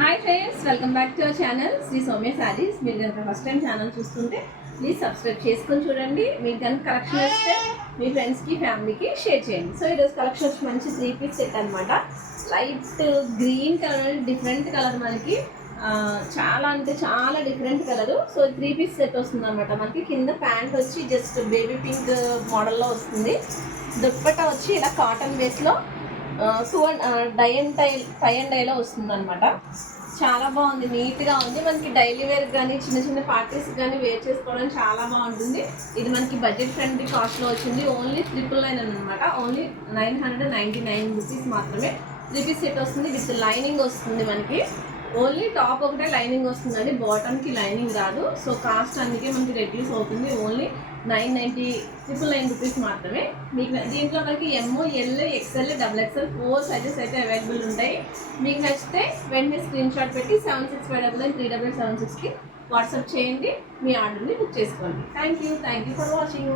Hi friends, welcome back to our channel Shri Soumya saris. మీరు కనుక first time channel చూస్తుంటే please subscribe చేసుకొని చూడండి. మీకు కనుక కలెక్షన్ వస్తే మీ ఫ్రెండ్స్కి ఫ్యామిలీకి షేర్ చేయండి. సో ఈరోజు కలెక్షన్ వచ్చి మంచి 3-piece సెట్ అనమాట. Light green colour, different colour మనకి చాలా అంటే చాలా different colour. So 3-piece set వస్తుంది అనమాట. మనకి కింద ప్యాంట్ వచ్చి జస్ట్ బేబీ పింక్ మోడల్లో వస్తుంది. దుప్పట్టా వచ్చి ఇలా కాటన్ బేస్లో టై అండ్ డైలో వస్తుంది అనమాట. చాలా బాగుంది, నీట్గా ఉంది. మనకి డైలీ వేర్ కానీ చిన్న చిన్న పార్టీస్ కానీ వేర్ చేసుకోవడానికి చాలా బాగుంటుంది. ఇది మనకి బడ్జెట్ ఫ్రెండ్లీ కాస్ట్లో వచ్చింది. ఓన్లీ 999 అనమాట. ఓన్లీ 999 రూపీస్ మాత్రమే 3-piece సెట్ వస్తుంది. విత్ లైనింగ్ వస్తుంది మనకి. ఓన్లీ టాప్ ఒకటే లైనింగ్ వస్తుందండి, బాటమ్కి లైనింగ్ రాదు. సో కాస్ట్ అందుకే మనకి రెడ్యూస్ అవుతుంది. ఓన్లీ 999 రూపీస్ మాత్రమే. మీకు దీంట్లో మనకి ML, XL, XXL 4 సైజెస్ అయితే అవైలబుల్ ఉంటాయి. మీకు నచ్చితే వెంటనే స్క్రీన్ షాట్ పెట్టి 7659387776కి వాట్సాప్ చేయండి. మీ ఆర్డర్ని బుక్ చేసుకోండి. Thank you for watching.